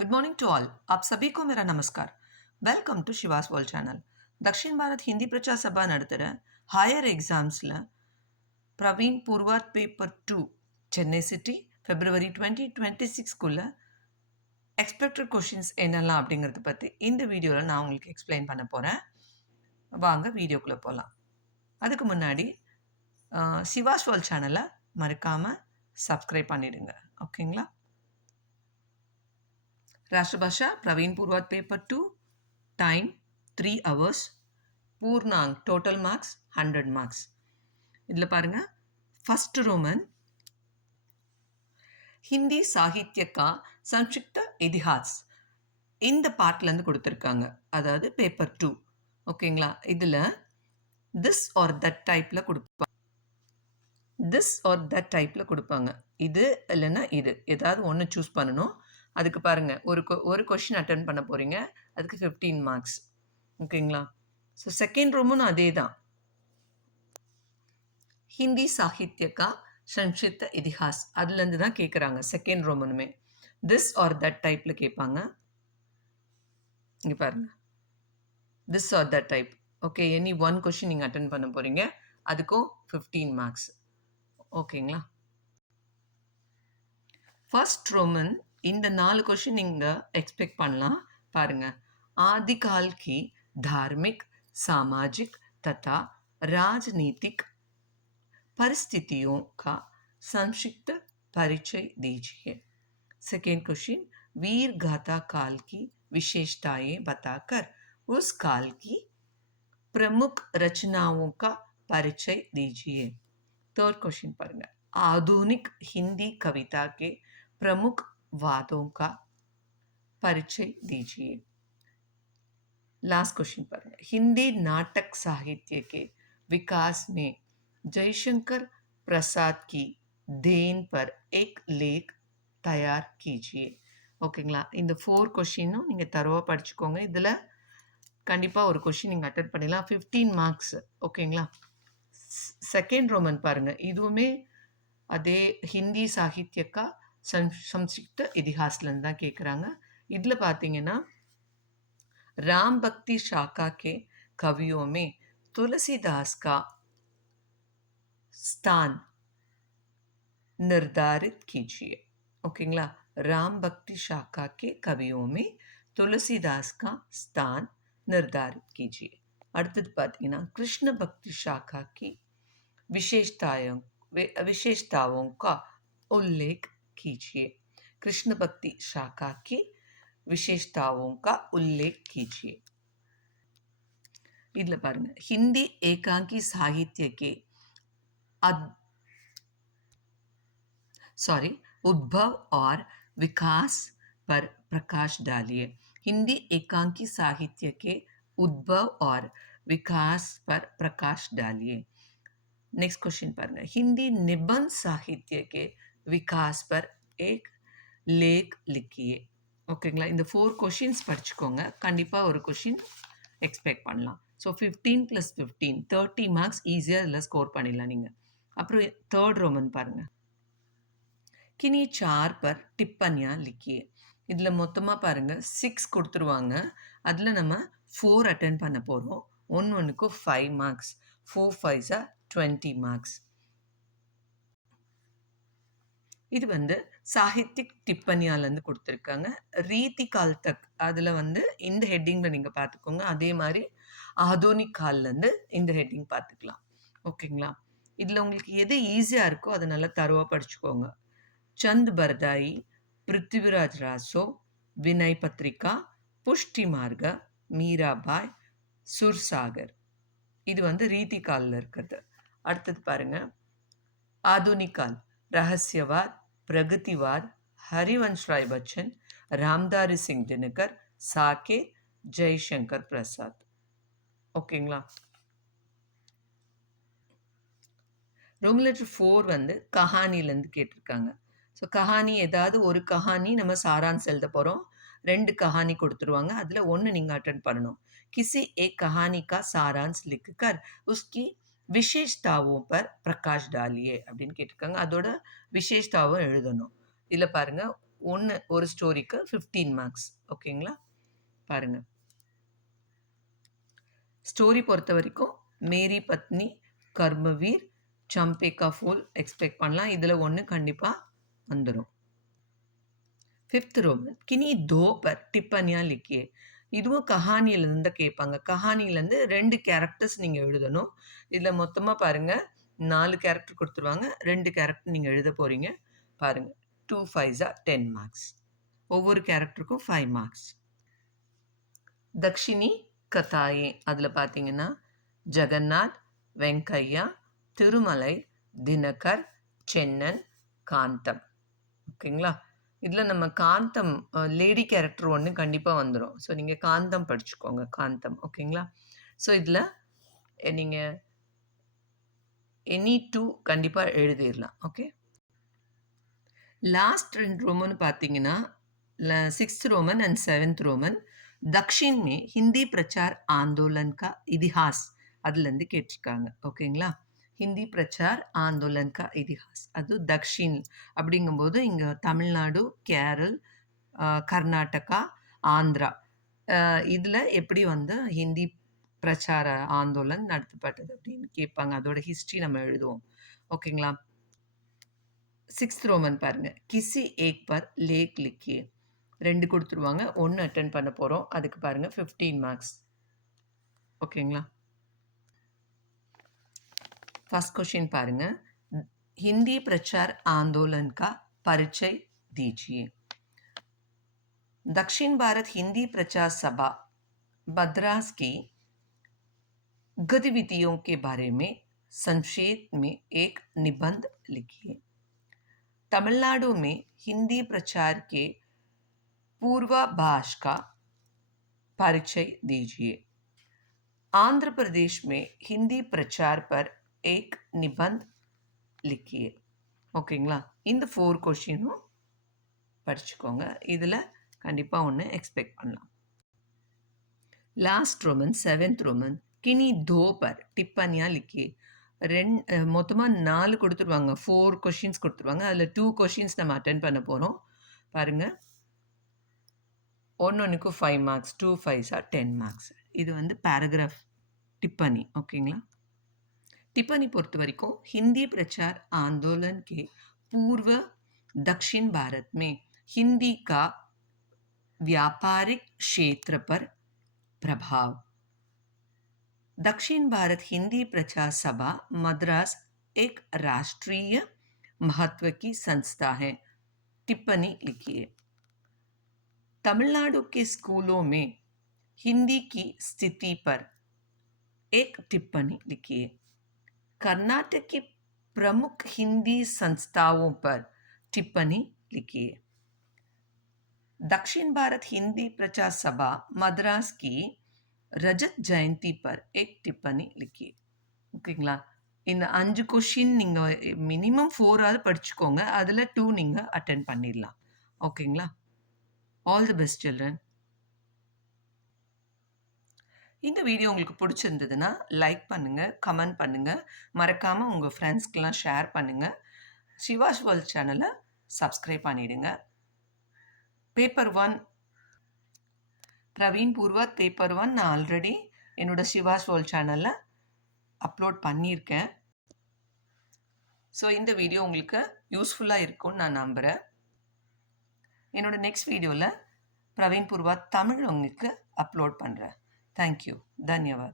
Good morning to all. आप सभी को मेरा नमस्कार। Welcome to Shiva's world channel. Dakshin Bharat Hindi Prachar Sabha நடத்துகிற ஹையர் எக்ஸாம்ஸில் Praveen Purvardh paper 2 Chennai city February 2026க்குள்ளே எக்ஸ்பெக்டட் கொஷின்ஸ் என்னெல்லாம் அப்படிங்கிறத பற்றி இந்த வீடியோவில் நான் உங்களுக்கு எக்ஸ்பிளைன் பண்ண போகிறேன். வாங்க வீடியோக்குள்ளே போகலாம். அதுக்கு முன்னாடி சிவாஸ் வேர்ல்ட் சேனலை மறக்காமல் சப்ஸ்கிரைப் பண்ணிடுங்க. ஓகேங்களா? राष्ट्रभाषा प्रवीण पूर्वात पेपर 2 टाइम 3 hours पूर्णांक टोटल मार्क्स 100 मार्क्स. इधर पारुंगा फर्स्ट रोमन हिंदी साहित्य का संक्षिप्त इतिहास இந்த பார்ட்ல இருந்து கொடுத்திருக்காங்க. அதாவது பேப்பர் 2. ஓகேங்களா? இதுல this or that டைப்ல கொடுப்பாங்க. this or that டைப்ல கொடுப்பாங்க. இது இல்லைன்னா இது ஏதாவது ஒன்று சூஸ் பண்ணணும். அதுக்கு பாருங்க ஒரு கொஷின் அட்டன் பண்ண போறீங்க. அதுக்கு 15 மார்க்ஸ். ஓகேங்களா? ஸோ செகண்ட் ரோமும் அதே தான். ஹிந்தி சாகித்யக்கா சம்ஷிப்த இதிஹாஸ் அதுலேருந்து தான் கேட்குறாங்க. செகண்ட் ரோமனுமே திஸ் ஆர் தட் டைப்பில் கேட்பாங்க. இங்கே பாருங்க, this or that type. Okay, any one question நீங்கள் அட்டன் பண்ண போகிறீங்க. அதுக்கும் 15 மார்க்ஸ். ஓகேங்களா? ஃபர்ஸ்ட் ரோமன் இந்த 4 क्वेश्चन நீங்க எக்ஸ்பெக்ட் பண்ணலாம். பாருங்க, आदिकाल की धार्मिक, सामाजिक तथा राजनीतिक परिस्थितियों का संक्षिप्त परिचय दीजिए. सेकेंड क्वेश्चन, वीर गाथा काल की विशेषताएं बताकर उस काल की प्रमुख रचनाओं का परिचय दीजिए. थर्ड क्वेश्चन पाருங்க, आधुनिक हिंदी कविता के प्रमुख वादों का परिचय दीजिए. लास्ट क्वेश्चन पर हिंदी नाटक साहित्य के विकास में जयशंकर प्रसाद की देन पर एक लेख तैयार कीजिए. ஓகேங்களா? இந்த 4 கொஷினும் நீங்கள் தரவாக படிச்சுக்கோங்க. இதில் கண்டிப்பாக ஒரு கொஷின் நீங்கள் அட்டன் பண்ணிடலாம். 15 மார்க்ஸ். ஓகேங்களா? செகண்ட் ரோமன் பாருங்கள், இதுவுமே அதே ஹிந்தி சாகித்யக்கா संक्षिप्त इतिहासலேருந்து தான் கேட்குறாங்க. இதில் பார்த்தீங்கன்னா राम भक्ति शाखा के कवियों में तुलसीदास का स्थान निर्धारित कीजिए. ओकेங்களா? राम भक्ति शाखा के कवियों में तुलसीदास का स्थान निर्धारित कीजिए. அடுத்தது பார்த்தீங்கன்னா कृष्ण भक्ति शाखा की विशेषताओं का उल्लेख कीजिए. कृष्ण भक्ति शाखा की विशेषताओं का उल्लेख कीजिए. इधर पारुंगा, हिंदी एकांकी साहित्य के उद्भव और विकास पर प्रकाश डालिए. हिंदी एकांकी साहित्य के उद्भव और विकास पर प्रकाश डालिए. नेक्स्ट क्वेश्चन पारुंगा, हिंदी निबंध साहित्य के विकास पर एक लेख लिखिए. ஓகேங்களா? இந்த 4 கொஷின்ஸ் படிச்சுக்கோங்க. கண்டிப்பாக ஒரு கொஷின் எக்ஸ்பெக்ட் பண்ணலாம். ஸோ 15 + 15 30 மார்க்ஸ் ஈஸியாக இதில் ஸ்கோர் பண்ணிடலாம் நீங்கள். அப்புறம் தேர்ட் ரோமன் பாருங்கள், கினி 4 पर टिप्पणियाँ लिखिए. இதில் மொத்தமாக பாருங்கள் 6 கொடுத்துருவாங்க. அதில் நம்ம 4 அட்டன் பண்ண போகிறோம். ஒன்றுக்கும் 5 மார்க்ஸ். 4 5s 20 marks. இது வந்து சாகித்யிக் டிப்பனியாலேருந்து கொடுத்துருக்காங்க. ரீதி கால் தக் அதில் வந்து இந்த ஹெட்டிங்கில் நீங்கள் பார்த்துக்கோங்க. அதே மாதிரி ஆதோனிக் கால்லேருந்து இந்த ஹெட்டிங் பார்த்துக்கலாம். ஓகேங்களா? இதில் உங்களுக்கு எது ஈஸியாக இருக்கோ அதை நல்லா தரோவாக படிச்சுக்கோங்க. சந்த் பரதாயி, பிருத்திவிராஜ் ராசோ, வினய் பத்ரிகா, புஷ்டி மார்க, மீராபாய், சுர்சாகர். இது வந்து ரீதி காலில் இருக்கிறது. அடுத்தது பாருங்கள், ஆதுனிக் கால் रहस्यवाद, प्रगतिवाद, हरिवंश राय बच्चन, रामधारी सिंह दिनकर, साकेत, जयशंकर प्रसाद. ஓகேங்களா? ரோம் லெட்டர் 4 வந்து கஹானிலேருந்து கேட்டிருக்காங்க. ஸோ கஹானி ஏதாவது ஒரு கஹானி நம்ம சாரான்ஸ் எழுத போகிறோம். 2 கஹானி கொடுத்துருவாங்க. அதில் ஒன்று நீங்கள் அட்டன் பண்ணணும். கிசி एक कहानी का सारांश लिखकर उसकी विशेषताओं पर प्रकाश डालिए அப்படின்னு கேட்டிருக்காங்க. அதோட விசேஷதாவும் எழுதணும். இதில் பாருங்கள், ஒரு ஸ்டோரிக்கு 15 மார்க்ஸ். ஓகேங்களா? பாருங்க. ஸ்டோரி பொறுத்த வரைக்கும் மேரி பத்னி, கர்மவீர், சம்பே கா ஃபூல் எக்ஸ்பெக்ட் பண்ணலாம். இதில் ஒன்று கண்டிப்பாக வந்துடும். 5th रोमन किन्हीं दो पर टिप्पणियां लिखिए. இதுவும் கஹானியிலேருந்து கேட்பாங்க. கஹானியிலேருந்து 2 கேரக்டர்ஸ் நீங்கள் எழுதணும். இதில் மொத்தமாக பாருங்கள் 4 கேரக்டர் கொடுத்துருவாங்க. 2 கேரக்டர் நீங்கள் எழுத போகிறீங்க. பாருங்கள் 2 5s 10 மார்க்ஸ். ஒவ்வொரு கேரக்டருக்கும் 5 மார்க்ஸ். தக்ஷினி கதாயே அதில் பார்த்தீங்கன்னா ஜெகநாத், வெங்கையா, திருமலை, தினகர், சென்னன், காந்தம். ஓகேங்களா? இதில் நம்ம காந்தம் லேடி கேரக்டர் ஒன்று கண்டிப்பாக வந்துடும். ஸோ நீங்கள் காந்தம் படிச்சுக்கோங்க. காந்தம். ஓகேங்களா? ஸோ இதில் நீங்கள் எனி 2 கண்டிப்பாக எழுதிடலாம். ஓகே. லாஸ்ட் 2 रोमन பார்த்தீங்கன்னா 6th Roman and 7th Roman दक्षिण में हिंदी प्रचार आंदोलन का इतिहास அதுலேருந்து கேட்டிருக்காங்க. ஓகேங்களா? ஹிந்தி பிரச்சார் ஆந்தோலன் கா இதிஹாஸ் அது தக்ஷின் அப்படிங்கும்போது இங்கே தமிழ்நாடு, கேரள், கர்நாடகா, ஆந்திரா இதில் எப்படி வந்து ஹிந்தி பிரச்சார ஆந்தோலன் நடத்தப்பட்டது அப்படின்னு கேட்பாங்க. அதோட ஹிஸ்ட்ரி நம்ம எழுதுவோம். ஓகேங்களா? 6th रोमन பாருங்க. கிசி ஏக் பர் லேக் லிக்கியே 2 கொடுத்துருவாங்க. 1 அட்டென்ட் பண்ண போகிறோம். அதுக்கு பாருங்கள் 15 மார்க்ஸ். ஓகேங்களா? First question पारुंगा. हिंदी प्रचार आंदोलन का परिचय दीजिए. दक्षिण भारत हिंदी प्रचार सभा मद्रास की गतिविधियों के बारे में संक्षेप में एक निबंध लिखिए. तमिलनाडु में हिंदी प्रचार के पूर्वाभास का परिचय दीजिए. आंध्र प्रदेश में हिंदी प्रचार पर एक निबंध लिखिए. ஓகேங்களா? இந்த 4 கொஷினும் படிச்சுக்கோங்க. இதில் கண்டிப்பாக ஒன்று எக்ஸ்பெக்ட் பண்ணலாம். லாஸ்ட் रोमन 7th रोमन किन्हीं 2 पर टिप्पणियां लिखिए. மொத்தமாக 4 கொடுத்துருவாங்க. 4 கொஷின்ஸ் கொடுத்துருவாங்க. அதில் 2 கொஷின்ஸ் நம்ம அட்டென்ட் பண்ண போகிறோம். பாருங்கள். ஒன்றுக்கும் 5 மார்க்ஸ். 2 5s 10 marks. இது வந்து பேராகிராஃப் टिप्पणी. ஓகேங்களா? टिप्पणी பொறுத்த வரைக்கும் हिंदी प्रचार आंदोलन के पूर्व दक्षिण भारत में हिंदी का व्यापारिक क्षेत्र पर प्रभाव. दक्षिण भारत हिंदी प्रचार सभा मद्रास एक राष्ट्रीय महत्व की संस्था है. टिप्पणी लिखिए. तमिलनाडु के स्कूलों में हिंदी की स्थिति पर एक टिप्पणी लिखिए. कर्नाटक की प्रमुख हिंदी संस्थाओं पर टिप्पणी लिखिए. दक्षिण भारत हिंदी प्रचार सभा मद्रास की रजत जयंती पर एक टिप्पणी लिखिए. ஓகேங்களா? இந்த 5 கொஷின் நீங்கள் மினிமம் 4 படிச்சுக்கோங்க. அதில் 2 நீங்கள் அட்டென்ட் பண்ணிடலாம். ஓகேங்களா? All the best children. இந்த வீடியோ உங்களுக்கு பிடிச்சிருந்ததுன்னா லைக் பண்ணுங்கள், கமெண்ட் பண்ணுங்கள், மறக்காமல் உங்கள் ஃப்ரெண்ட்ஸ்க்கெலாம் ஷேர் பண்ணுங்கள். சிவாஸ் வேர்ல்ட் சேனலை சப்ஸ்கிரைப் பண்ணிவிடுங்க. பேப்பர் 1 பிரவீன் பூர்வா பேப்பர் 1 நான் ஆல்ரெடி என்னோடய சிவாஸ் வேர்ல்ட் சேனலில் அப்லோட் பண்ணியிருக்கேன். ஸோ இந்த வீடியோ உங்களுக்கு யூஸ்ஃபுல்லாக இருக்கும்னு நான் நம்புகிறேன். என்னோடய நெக்ஸ்ட் வீடியோவில் பிரவீன் பூர்வா தமிழ் உங்களுக்கு அப்லோட் பண்ணுறேன். Thank you. धन्यवाद.